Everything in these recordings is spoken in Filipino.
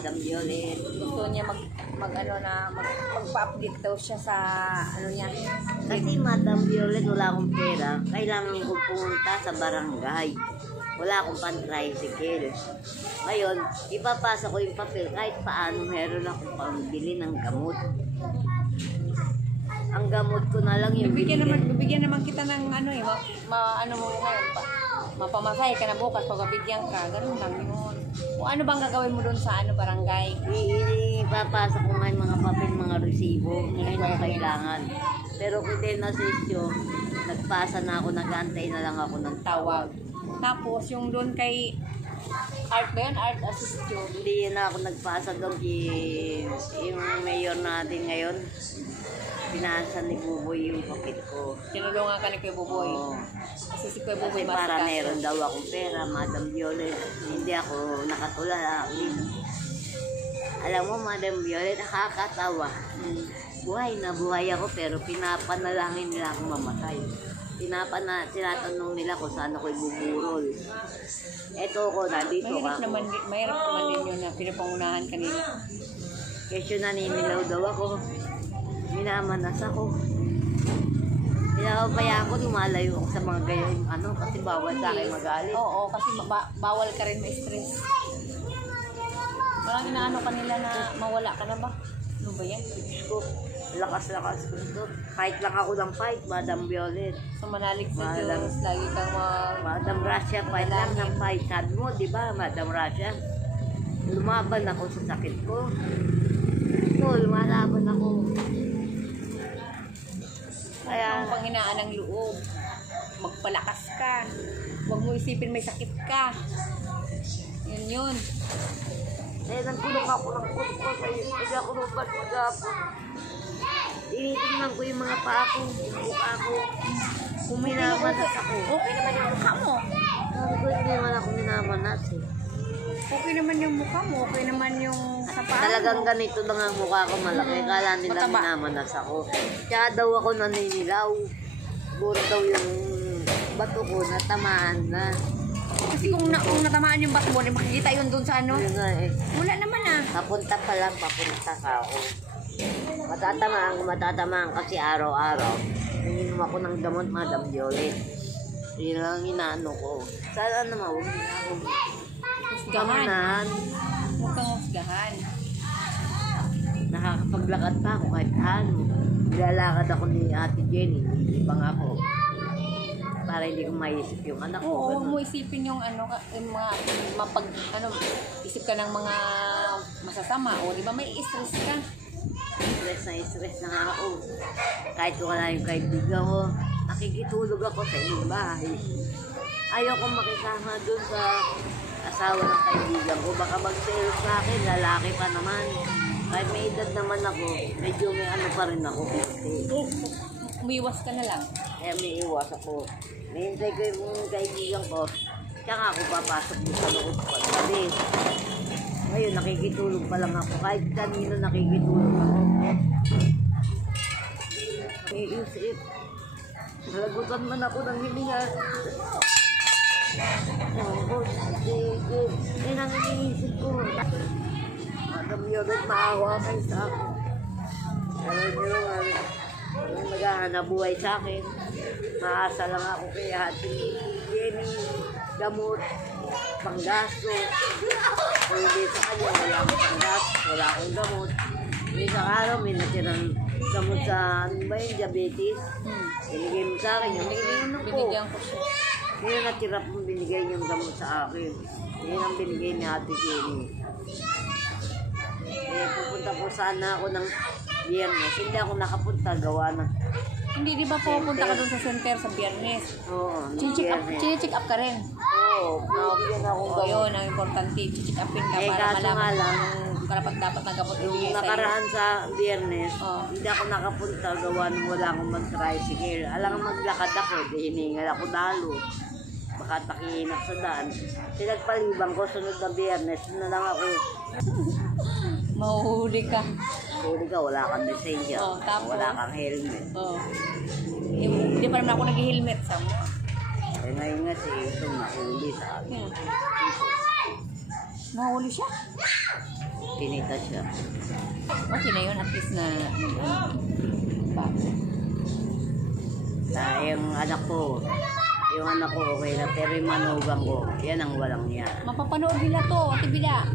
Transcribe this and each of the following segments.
Madam Violet. Gusto niya magpa-update daw siya sa ano niya. Kasi Madam Violet, wala akong pera. Kailangan kong pumunta sa barangay. Wala akong pan-tricycle. Ngayon, ipapasa ko yung papel kahit paano meron akong pambili ng gamot. Ang gamot ko na lang yung Bibigyan naman kita ng ano eh, ano mo ngayon pa. Mapamasahe ka na bukas pag mabigyan ka. Ganun lang yun. Kung ano bang gagawin mo doon sa ano barangay? Ipapasa ko nga yung mga papel, mga resibo. Ngayon ang kailangan. Pero kung din na sisyo, nagpasa na ako, nag-antay na lang ako ng tawag. Tapos yung doon kay Art ba yun? Art assist yun. Hindi na ako nagpasa doon yung mayor natin ngayon. Pinasa ni Buboy yung kapit ko. Tinulungan ka ni Kuya Buboy. Oo. Kasi si Kuya Buboy Kasi para meron daw akong pera, Madam Violet. Hindi ako nakatulala. Alam mo, Madam Violet, nakakatawa. Buhay na buhay ako pero pinapanalangin nila akong mamatay. Tinatanong nila kung saan ako ibuburol. Eto ko, nandito ka. Mahirap naman din yun na pinapangunahan kanila. Kesyo naninilaw daw ako. Minamanas ako. Pinakapaya ako, lumalayo ako sa mga ganyan. Kasi bawal sa akin magalit. Oo, kasi bawal ka rin ma-stress. Parang inaano kanila na mawala ka na ba? Ano ba yan? Lakas-lakas ko ito. Fight lang ako ng fight, Madam Violet. So manalig sa Diyos, lagi kang Madam Russia, fight lang ng fight. Sabi mo, di ba, Madam Russia? Lumaban ako sa sakit ko. Ito, lumalaban ako. Kaya ang panghinaan ng loob. Magpalakas ka. Huwag mo isipin may sakit ka. Yun. Nagkulong ako ng kulong ko. Hindi ako lubat mag-apon. Tinitingnan ko yung mga paa ko, yung mukha ko. Kung minamanas ako. Okay naman yung mukha mo. Sabi ko, hindi naman ako minamanas eh. Okay naman yung mukha mo. Okay naman yung sa paa mo. Talagang ganito lang ang mukha ko malaki. Kala nila minamanas ako. Kaya daw ako naninilaw. Siguro daw yung bato ko natamaan na. Kasi kung natamaan yung bato mo, makikita yun dun sa ano. Yun nga eh. Wala naman ah. Papunta pa lang, papunta ka ako. Matatamaan kasi araw-araw. Nanginom ako ng gamot, Madam Violet. Yun lang inaano ko. Sana naman, huwag na ako. Husgahan. Huwag kang husgahan. Nakakapaglakad pa ako kahit ano. Nilalakad ako ni Ate Jenny. Ibang ako. Para hindi ko maisip yung anak ko. Oo, huwag mo isipin yung yung mga isip ka ng mga masasama. O di ba may stress ka? Stress na nga ako. Kahit wala yung kaibigan ko, nakikitulog ako sa inyong bahay. Ayaw kong makisama dun sa asawa ng kaibigan ko. Baka mag-sales sa akin, lalaki pa naman. Kahit may edad naman ako, medyo may ano pa rin ako. Umiwas ka na lang. Kaya may iwas ako. Nihintay ko yung kaibigan ko. Tsaka ako papasok doon sa loob ko. Sabi, ngayon nakikitulog pa lang ako. Kahit kanino nakikitulog ako. Iisip. Nalagutan man ako ng hininga. Yan ang iniisip ko. Madam Violet, maawa kayo sa akin. Alam nyo yung naghahanap buhay sa akin. Maasa lang ako kay Ate Jenny, gamot, panggasto. Kung hindi sa kanya, wala akong panggasto, wala akong gamot. May isang araw, may natirang gamot sa, ano ba yung diabetes? Binigay mo sa akin, yung iniinom ko. Binigyan ko siya. Hindi na natira pong binigay niyang gamot sa akin. Hindi ang binigay ni Ate Jenny. Pupunta po sana ako ng Biyernes. Hindi ako nakapunta, gawa na. Hindi, di ba pupunta ka doon sa center sa Biyernes? Oo, Chine-check up ka rin. Oo, bigyan akong gamot. Yun, ang importante. Check upin ka para kaso nga malaman lang, kung karapat-dapat na gamot yung ibigay sa'yo. nakaraan sa Biyernes, hindi ako nakapunta, gawa nung wala akong mag-tricycle. Alam nga maglakad ako, di hiningal ako dalo. Baka takihinak sa daan. Pinagpalibang ko, sunod na Biyernes, na lang ako. Mahuhuli ka. Huli ka, wala kang lisensya, wala kang helmet. Hindi pa naman ako nag-helmet sa mo. Eh ngayon nga si Ito nahuli sa akin. Nahuli siya? tinita siya. Okay na yun, at least na pa. Yung anak ko okay na, pero yung manugang ko, yan ang walang niya. Mapapanood nila to, tibida.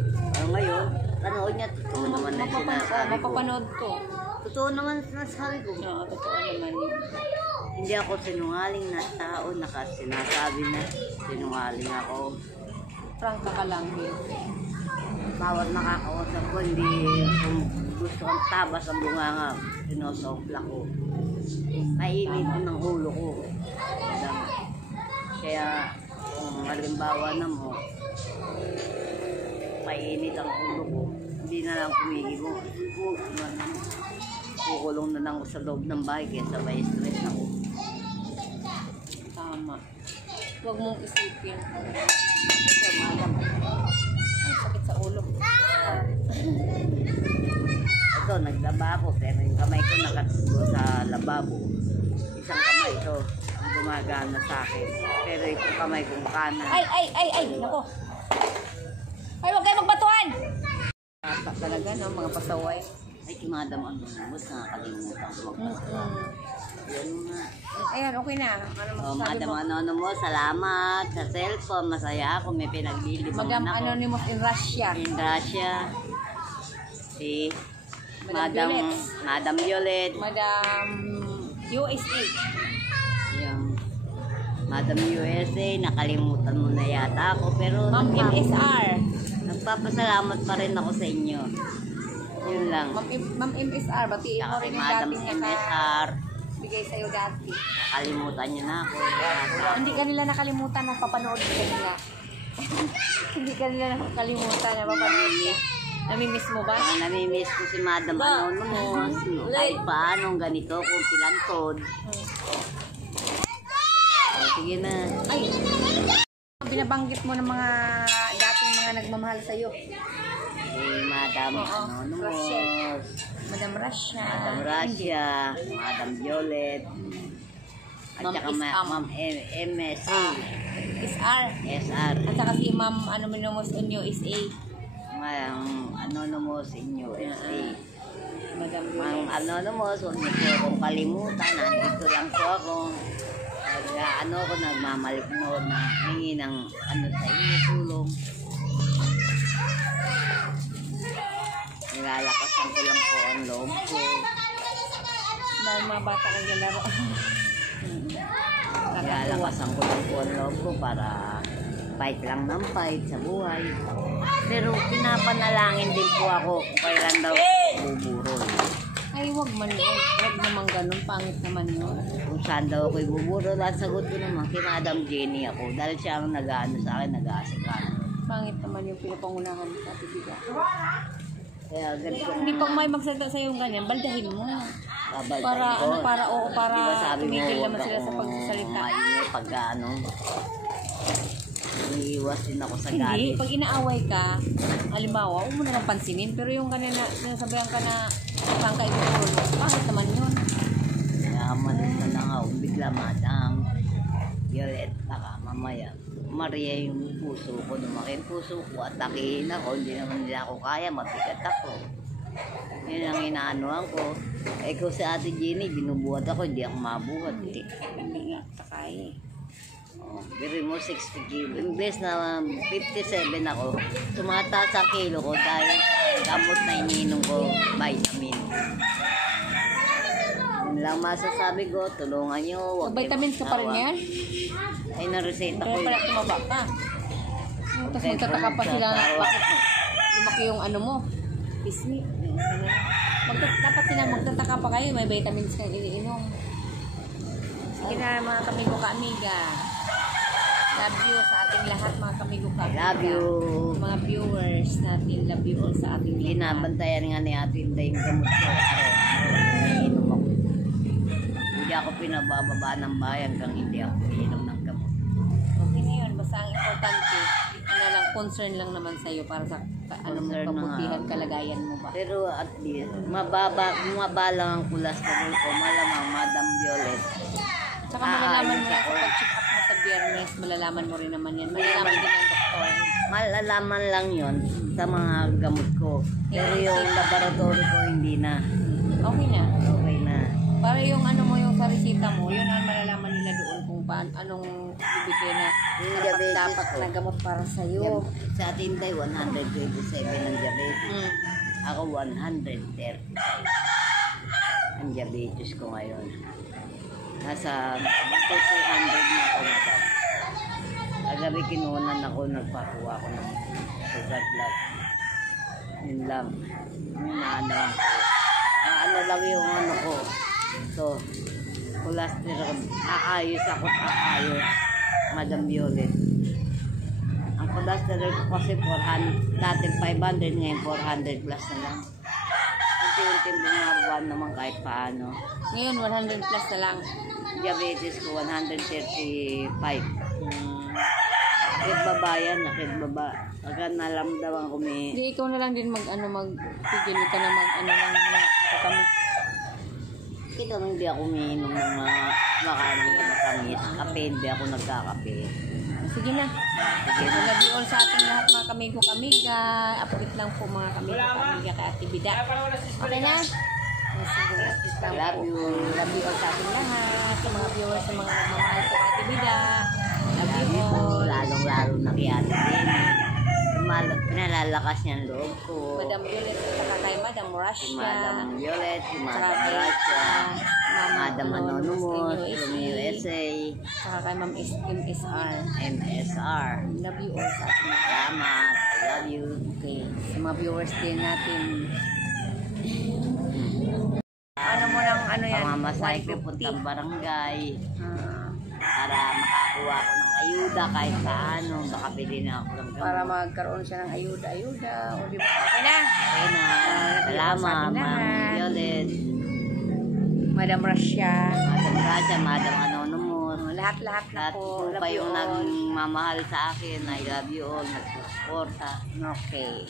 Ngayon, panood niya, totoo naman na sinasabi ko. Mapapanood to. Totoo naman sinasabi ko. Oo, totoo naman yun. Hindi ako sinungaling na tao, sinasabi na sinungaling ako. Prangka ka lang yun. Bawat nakakausap ko, hindi kung gusto kong tabas ang bunganga, sinosopla ko. Mainit din ang ulo ko. Kaya kung halimbawa na mo, mainit ang ulo ko, hindi na lang kumigibo. Kukulong na lang ako sa loob ng bahay kaya may stress ako. Tama. Huwag mong isipin. Ito, madam. Ang sakit sa ulo. Ito, naglaba ako pero yung kamay ko nakatubo sa lababo. Isang kamay ito ang gumagana sa akin. Pero itong kamay kong kanan. Ay! Nako. Ay, huwag kayo magbatuhan! Talaga, no? Mga pasaway. Ay, kimadam ang mas nakakalimutan ko. Yan nga. Ayan, okay na. Ano masasabi Madam mo? ano mo, salamat sa cellphone. Masaya ako, may pinaglilibang Madam ako. Anonymous in Russia. In Russia. Si Madam Madam Violet. Madam USA. Yung Madam USA, nakalimutan mo na yata ako. Pero Ma'am MSR. nagpapasalamat pa rin ako sa inyo. Yun lang. Ma'am MSR, batiin mo Saka rin kay yung Madam dating MSR. bigay sa'yo dati. Nakalimutan niyo na ako. Hindi ka nila nakalimutan na papanood ka nila. Hindi ka nila nakalimutan na papanood ka. Namimiss mo ba? Namimiss ko si Madam Anonymous. Kahit paano ganito kung pilantod. Sige na. Ay! Binabanggit mo ng mga dating mga nagmamahal sa'yo. Madam Anonymous. Madam Russia. Madam Russia. Madam Violet. At Ma'am saka Isam. Ma'am MSA. SR. SR. At saka si Ma'am Anonymous Unyo SA. Ma'am Anonymous in USA. Madam Ma'am Anonymous, huwag niyo po akong kalimutan. Nandito lang po ako. Ako, nagmamalik mo na hingi ng sa inyo tulong. Nilalakasan ko lang po ang loob ko. Dahil mga bata kang lalaro. Nilalakasan ko lang po ang loob ko para fight lang ng fight sa buhay. Pero pinapanalangin din po ako kung kailan daw buburol. Ay, wag man yun. Wag naman ganun. Pangit naman yun. Kung saan daw ako'y buburol, ang sagot ko naman kay Madam Jenny ako. Dahil siya ang nag-ano sa akin, nag-aasikan. Pangit naman yung pinapangunahan sa tibiga. Kaya ganito. Hindi pag may magsalita sa yung ganyan, baldahin mo. Babaltayin Para, ko. para Diba sabi mo, tumigil huwag naman sila sa akong pagsasalita. maingay pagka iiwas din ako sa Hindi, galit. pag inaaway ka, halimbawa, huwag mo na lang pansinin. Pero yung kanina, sinasabihan ka na saan ka itutulog, bakit naman yun? Kaya manin na lang ako, bigla Madam Violet, baka mamaya Maria yung puso ko, lumaki yung puso ko, atakihin ako, hindi naman nila ako kaya, mabigat ako. Yun ang inaanuhan ko. Eh kung si Ate Jenny, binubuhat ako, hindi ako mabuhat eh. Hindi nga, sakay. Biri mo 60 kilo. Imbes na 57 ako, tumataas ang kilo ko dahil gamot na iniinom ko, vitamin. Yun lang masasabi ko, tulungan nyo. Huwag Vitamins ka pa rin yan? Ay, nareseta ko Kaya pala tumaba ka. Tapos magtataka pa sila na bakit lumaki yung ano mo. Pisngi. Dapat sila magtataka pa kayo, may vitamins kang iniinom. Sige na mga kamigo ka-amiga. Love you sa ating lahat mga kamigo ka-amiga. Love you. Mga viewers natin, love you all sa ating lahat. Binabantayan nga ni Ate Inday yung gamot ko. Iniinom ako. Hindi ako pinabababa ng bayan kang hindi ako iniinom ng gamot. Okay na yun, basta ang importante, concern lang naman sa'yo para sa kabutihan, kalagayan mo ba. Pero at least, mababa lang ang kulas ko dito. Malamang Madam Violet. Tsaka malalaman mo yan sa pag-check up mo sa biyernes, malalaman mo rin naman yan. Malalaman din ang doktor. Malalaman lang yon sa mga gamot ko. Pero yung laboratory ko, hindi na. Okay na. Okay na. Para yung ano mo, yung sa resita mo, yun ang malalaman nila doon kung anong ibigay na Yung diabetes dapat ko. na gamot para sa'yo. Sa atin tayo, 127 ang diabetes. Mm. Ako 130. Ang diabetes ko ngayon. Nasa 200 na ako madam. Kagabi kinunan ako, nagpakuha ako ng sugar blood. Yun lang. Yung naanawan ko. Naano lang yung ano ko. So, cholesterol. Aayos ako, aayos. Madam Violet. Ang cholesterol ko kasi 400, dati 500, ngayon 400 plus na lang. Unti-unti bumabuan naman kahit paano. Ngayon, 100 plus na lang. Diabetes ko 135. Nakit babayan, nakit baba. Pagka nalamdaman ko may... Hindi, ikaw na lang din magpigil ka na lang katamis. Ito hindi ako umiinom ng mga makamis. Kape, hindi ako nagkakape. Sige na. Sige na. Love you all sa ating lahat mga kamigo-kamiga. Apakit lang po mga kamigo-kamiga kay Ate Bida. Okay na? Sige, Love you. Love you all sa ating lahat. Sa mga viewers, sa mga nagmamahal po kay Ate Bida. Love you all. Lalong-lalo na kay Ate din. Pinalalakas niya ang loob ko. Madam Violet at saka kay Madam Si Russia. Madam Violet, si Saka Madam kay Russia, Madam Anonymous Anonymous, from from USA. USA, Saka kay Ma'am MSR. MSR. Love you all sa ating lahat. Salamat. I love you. Okay. Sa mga viewers din natin. Ano mo lang, ano yan? Pamamasay ko 150. puntang barangay Ah, para makakuha ko ng ayuda kahit paano. Baka bilhin na ako ng para gamot. magkaroon siya ng ayuda. O di ba? Okay na. Okay na. Salamat, Ma'am Violet. Madam Russia. Madam Raja, Madam Anonymous. Lahat-lahat na Lahat po. po Love you kayong all. nagmamahal sa akin. I love you all. Nagsusuporta. Okay.